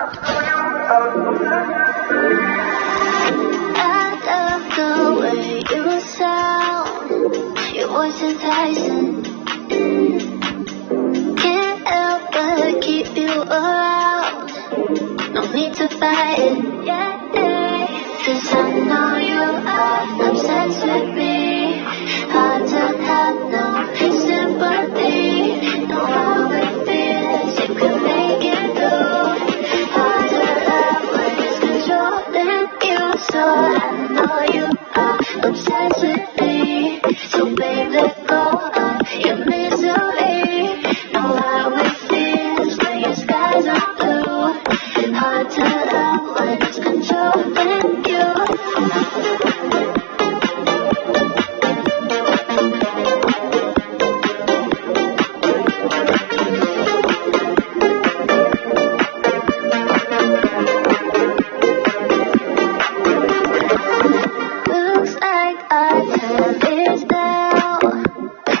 I love the way you sound. Your voice enticing. Can't help but keep you around. No need to fight it, yeah. 'Cause I know you are obsessed with me. Hard to have no sympathy. Know how it feels, you could make it through. Hard to love when it's controlling you. So I know you are obsessed with me. So babe, let go of your misery. Know how it feels when your skies are blue. Hard to love when it's controlling you. Looks like I have it now.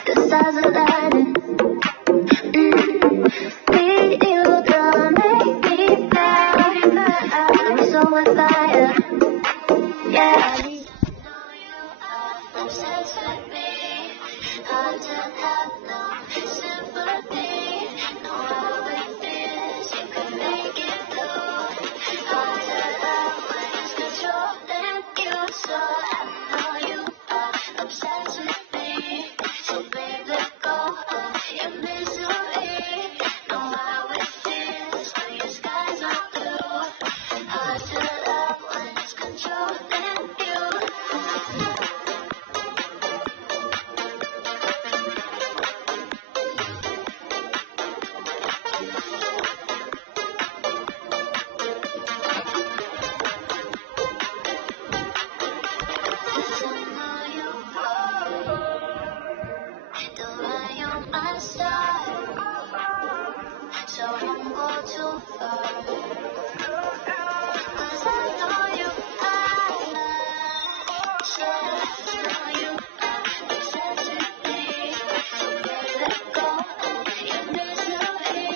The stars are lighting. Need you to make me proud. I'm so on fire. Yeah. I know you are obsessed with me. Hard to have no sympathy. Know how it feels, you can make it through. Hard to love when it's controlling you. So I know you are obsessed with me. So babe, let go of your misery. Know how it feels when your skies are blue. Hard to love when it's controlling you. I know you the way on my side, so don't go too far. 'Cause I know you are, yeah. I know you are obsessed with me. So baby, let go of your misery.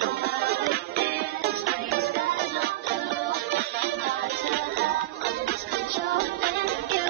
Know how it feels when your skies are blue. Hard to love when it's controlling you.